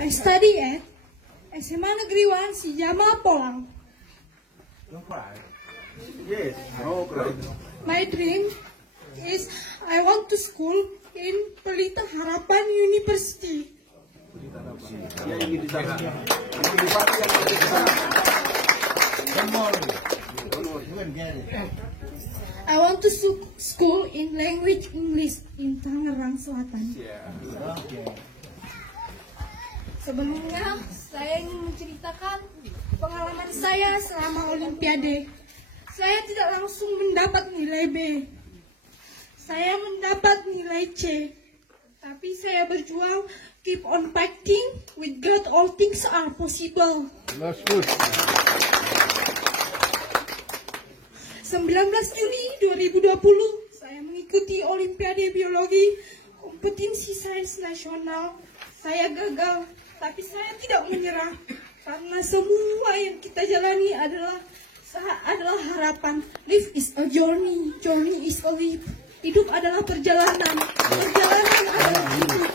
I study at SMA Negeri 1 Sijama Polang. Yes. No problem. My dream is I want to school in Pelita Harapan University. Dia ingin di sana. Ingin di Pati yang ada di sana. I want to school in language English in Tangerang Selatan. Sebelumnya, saya ingin menceritakan pengalaman saya selama Olimpiade. Saya tidak langsung mendapat nilai B. Saya mendapat nilai C. Tapi saya berjuang, keep on fighting, with God all things are possible. That's good. 19 Juli 2020, saya mengikuti Olimpiade Biologi, kompetisi sains nasional. Saya gagal, tapi saya tidak menyerah. Karena semua yang kita jalani adalah harapan. Life is a journey, journey is a life. Hidup adalah perjalanan, perjalanan adalah hidup.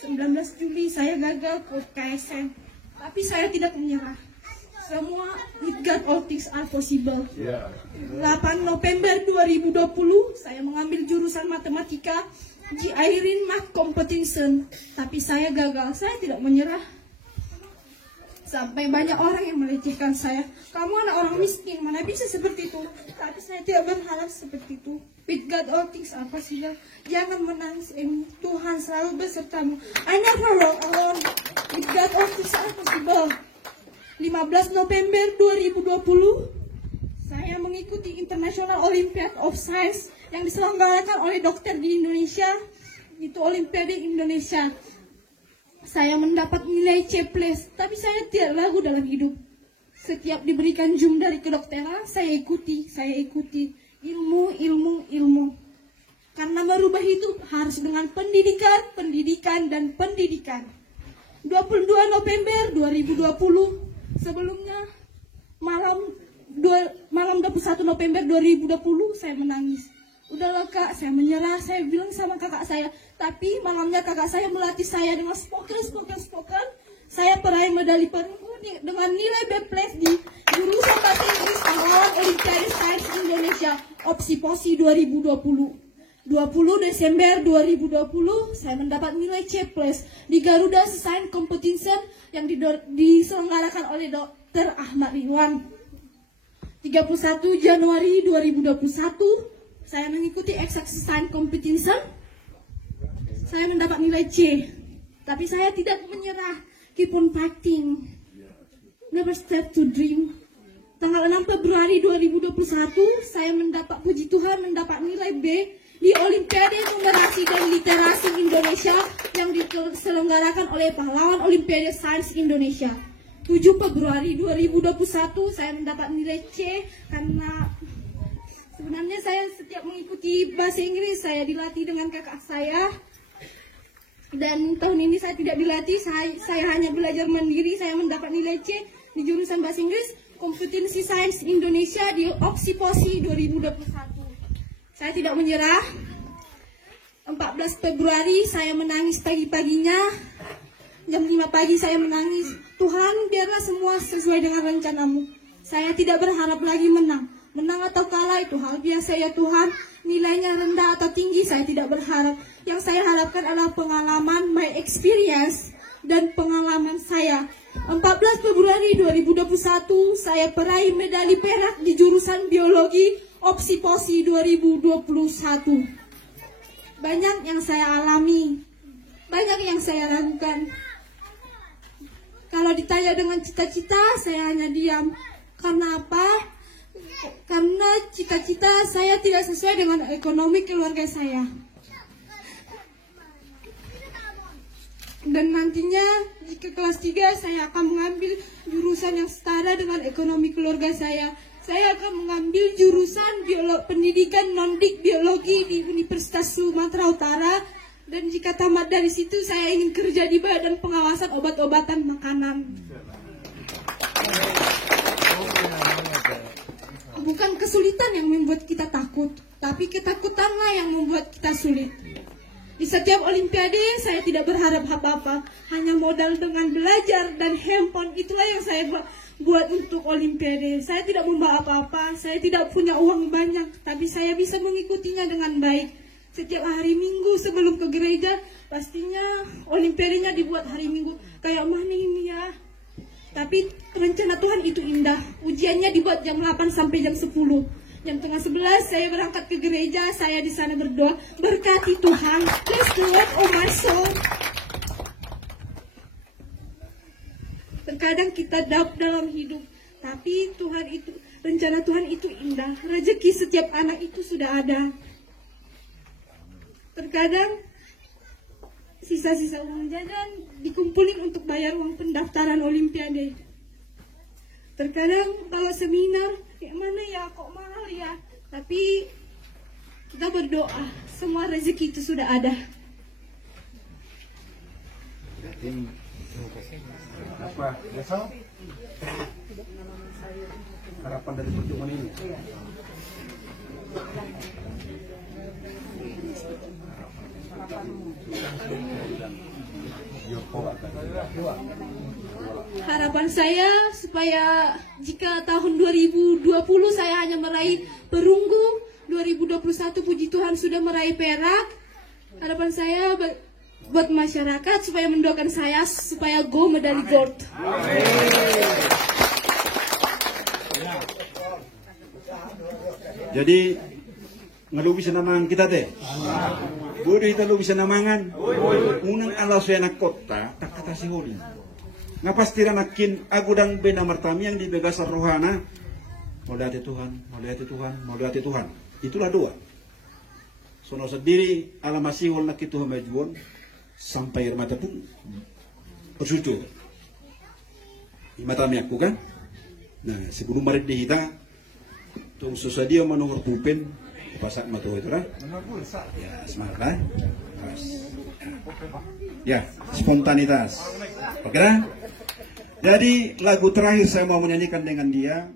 19 Juli saya gagal ke KSN, tapi saya tidak menyerah. Semua with God all things are possible. 8 November 2020 saya mengambil jurusan matematika di Irene Math Competition, tapi saya gagal. Saya tidak menyerah. Sampai banyak orang yang melecehkan saya. Kamu anak orang miskin, mana bisa seperti itu? Tapi saya tidak berharap seperti itu. With God all things are possible. Jangan menangis, Tuhan selalu besertamu. I never walk alone. With God all things are possible. 15 November 2020 saya mengikuti International Olympiad of Science yang diselenggarakan oleh dokter di Indonesia. Itu Olimpiade Indonesia. Saya mendapat nilai C+, tapi saya tidak ragu dalam hidup. Setiap diberikan Zoom dari kedokteran, saya ikuti. Ilmu. Karena merubah hidup harus dengan pendidikan, dan pendidikan. 22 November 2020, sebelumnya malam 21 November 2020, saya menangis. Udahlah kak, saya menyerah, saya bilang sama kakak saya. Tapi malamnya kakak saya melatih saya dengan spoken. Saya peraih medali perunggu dengan nilai B+ di jurusan bahasa Inggris pahlawan Olimpiade Sains Indonesia Opsi Posi 2020. 20 Desember 2020 saya mendapat nilai C+ di Garuda Science Competition yang diselenggarakan oleh Dr. Ahmad Ridwan. 31 Januari 2021 saya mengikuti Exact Science Competition. Saya mendapat nilai C. Tapi saya tidak menyerah. Keep on fighting. Never stop to dream. Tanggal 6 Februari 2021 saya mendapat, puji Tuhan, mendapat nilai B di Olimpiade Numerasi dan Literasi Indonesia yang diselenggarakan oleh pahlawan Olimpiade Sains Indonesia. 7 Februari 2021 saya mendapat nilai C karena sebenarnya saya setiap mengikuti bahasa Inggris saya dilatih dengan kakak saya. Dan tahun ini saya tidak dilatih, saya hanya belajar mandiri. Saya mendapat nilai C di jurusan bahasa Inggris Kompetisi Sains Indonesia di Opsi Posi 2021. Saya tidak menyerah. 14 Februari saya menangis pagi-paginya. Jam 5 pagi saya menangis. Tuhan, biarlah semua sesuai dengan rencanamu. Saya tidak berharap lagi menang. Menang atau kalah itu hal biasa ya Tuhan. Nilainya rendah atau tinggi saya tidak berharap. Yang saya harapkan adalah pengalaman, my experience, dan pengalaman saya. 14 Februari 2021 saya peraih medali perak di jurusan biologi Opsi Posi 2021. Banyak yang saya alami, banyak yang saya lakukan. Kalau ditanya dengan cita-cita, saya hanya diam. Karena apa? Karena cita-cita saya tidak sesuai dengan ekonomi keluarga saya. Dan nantinya jika kelas 3 saya akan mengambil jurusan yang setara dengan ekonomi keluarga saya. Saya akan mengambil jurusan pendidikan non-dik biologi di Universitas Sumatera Utara. Dan jika tamat dari situ saya ingin kerja di Badan Pengawasan Obat-obatan Makanan. Bukan kesulitan yang membuat kita takut, tapi ketakutanlah yang membuat kita sulit. Di setiap olimpiade saya tidak berharap apa-apa, hanya modal dengan belajar dan handphone, itulah yang saya buat untuk olimpiade. Saya tidak membawa apa-apa, saya tidak punya uang banyak, tapi saya bisa mengikutinya dengan baik. Setiap hari Minggu sebelum ke gereja, pastinya olimpiadenya dibuat hari Minggu. Kayak mana ini ya? Tapi rencana Tuhan itu indah. Ujiannya dibuat jam 8 sampai jam 10. Jam tengah 11 saya berangkat ke gereja, saya di sana berdoa, berkati Tuhan, bless the Lord oh my soul. Terkadang kita doubt dalam hidup, tapi Tuhan itu, rencana Tuhan itu indah. Rezeki setiap anak itu sudah ada. Terkadang sisa-sisa uang jajan dikumpulin untuk bayar uang pendaftaran olimpiade. Terkadang kalau seminar, kayak mana ya, kok mahal ya. Tapi kita berdoa, semua rezeki itu sudah ada. Apa? Besok? Harapan dari pertemuan ini. Harapan saya supaya jika tahun 2020 saya hanya meraih perunggu, 2021 puji Tuhan sudah meraih perak. Harapan saya buat masyarakat supaya mendoakan saya supaya go medali gold. Jadi ngalu bisa namangan kita teh. Bodoh kita lu bisa namangan. Unang Allah saya nak kota tak kata si holi. Ngapastiran nakin agudang bena martami yang dibegasar rohana. Molati Tuhan, molati Tuhan, molati Tuhan. Itulah doa. Sono sendiri ala masih wal nak itu majuan sampai mata pun bersujud. Matami aku kan. Nah sebelum marit dihita tung sesadia manohor pupen pasak matu itu lah. Ya semangat lah. Ya spontanitas. Oke lah. Jadi lagu terakhir saya mau menyanyikan dengan dia.